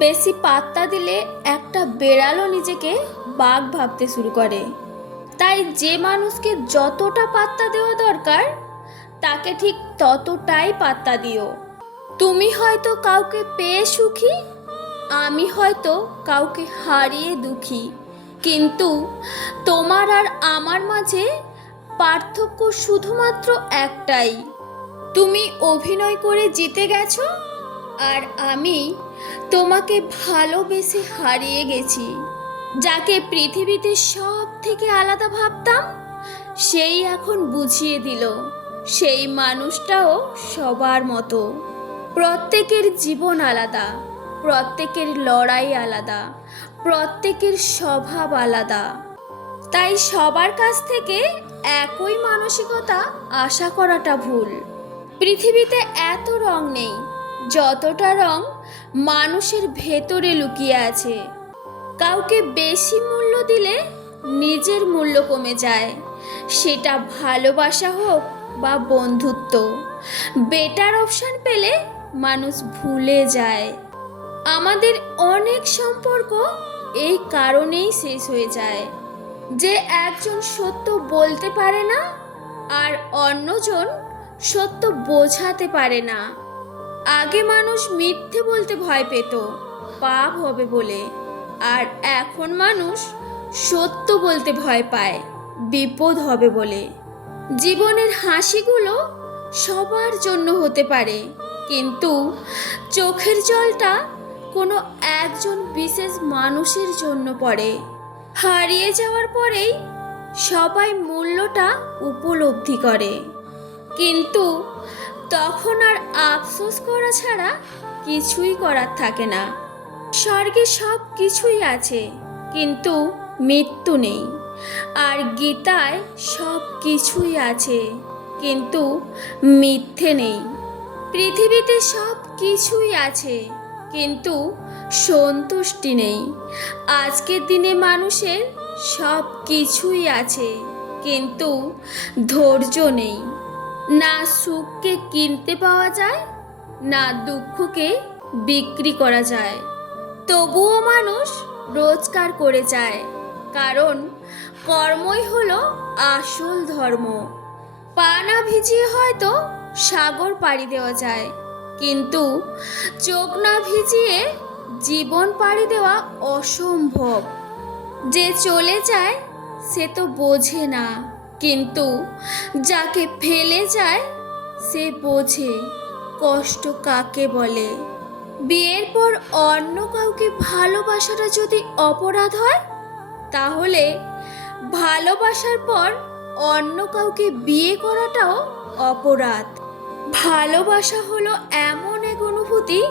বেশি পাত্তা দিলে একটা বেড়ালও নিজেকে বাঘ ভাবতে শুরু করে। তাই যে মানুষকে যতটা পাত্তা দেওয়া দরকার, তাকে ঠিক ততটাই পাত্তা দিও। তুমি হয়তো কাউকে পেয়ে সুখী, আমি হয়তো কাউকে হারিয়ে দুঃখী। কিন্তু তোমার আর আমার মাঝে পার্থক্য শুধুমাত্র একটাই। তুমি অভিনয় করে জিতে গেছো, আর আমি তোমাকে ভালোবেসে হারিয়ে গেছি। যাকে পৃথিবীতে সব থেকে আলাদা ভাবতাম, সেই এখন বুঝিয়ে দিল, সেই মানুষটাও সবার মতো। প্রত্যেকের জীবন আলাদা, প্রত্যেকের লড়াই আলাদা, প্রত্যেকের স্বভাব আলাদা। তাই সবার কাছ থেকে একই মানসিকতা আশা করাটা ভুল। পৃথিবীতে এত রং নেই, যতটা রং মানুষের ভেতরে লুকিয়ে আছে। কাউকে বেশি মূল্য দিলে নিজের মূল্য কমে যায়। সেটা ভালোবাসা হোক বা বন্ধুত্ব, বেটার অপশান পেলে মানুষ ভুলে যায়। আমাদের অনেক সম্পর্ক এই কারণেই শেষ হয়ে যায়। যে একজন সত্য বলতে পারে না আর অন্যজন সত্য বোঝাতে পারে না। আগে মানুষ মিথ্যে বলতে ভয় পেত, পাপ হবে বলে। আর এখন মানুষ সত্য বলতে ভয় পায়, বিপদ হবে বলে। জীবনের হাসিগুলো সবার জন্য হতে পারে, কিন্তু চোখের জলটা কোনো একজন বিশেষ মানুষের জন্য পড়ে। হারিয়ে যাওয়ার পরেই সবাই মূল্যটা উপলব্ধি করে। কিন্তু তখন আর আফসোস করা ছাড়া কিছুই করার থাকে না। স্বর্গে সব কিছুই আছে, কিন্তু মৃত্যু নেই। আর গীতায় সব কিছুই আছে, কিন্তু মিথ্যে নেই। পৃথিবীতে সব কিছুই আছে, কিন্তু সন্তুষ্টি নেই। আজকের দিনে মানুষের সব কিছুই আছে, কিন্তু ধৈর্য নেই। না সুখকে কিনতে পাওয়া যায়, না দুঃখকে বিক্রি করা যায়। তবুও মানুষ রোজগার করে যায়, কারণ কর্মই হলো আসল ধর্ম। পা না ভিজিয়ে হয়তো সাগর পাড়ি দেওয়া যায়, কিন্তু চোখ না ভিজিয়ে জীবন পাড়ি দেওয়া অসম্ভব। যে চলে যায় সে তো বোঝে না। কিন্তু যাকে ফেলে যায়, সে বোঝে কষ্ট কাকে বলে। বিয়ের পর অন্য কাউকে ভালোবাসাটা যদি অপরাধ হয়, তাহলে ভালোবাসার পর অন্য কাউকে বিয়ে করাটাও অপরাধ। ভালোবাসা হলো এমন এক অনুভূতি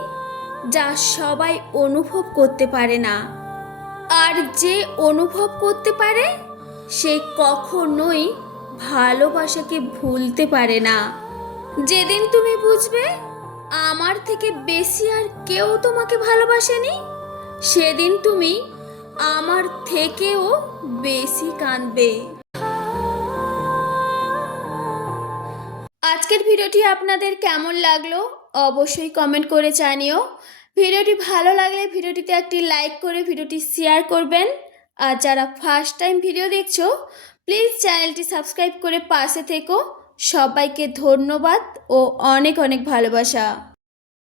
যা সবাই অনুভব করতে পারে না। আর যে অনুভব করতে পারে সে কখনোই ভালোবাসাকে ভুলতে পারে না। যেদিন তুমি বুঝবে, আমার থেকে বেশি আর কেউ তোমাকে ভালোবাসেনি, সেদিন তুমি আমার থেকেও বেশি কাঁদবে। আজকের ভিডিওটি আপনাদের কেমন লাগল অবশ্যই কমেন্ট করে জানিও। ভিডিওটি ভালো লাগলে ভিডিওটিতে একটি লাইক করে ভিডিওটি শেয়ার করবেন। আর যারা ফার্স্ট টাইম ভিডিও দেখছ প্লিজ চ্যানেলটি সাবস্ক্রাইব করে পাশে থেকো। সবাইকে ধন্যবাদ ও অনেক অনেক ভালোবাসা।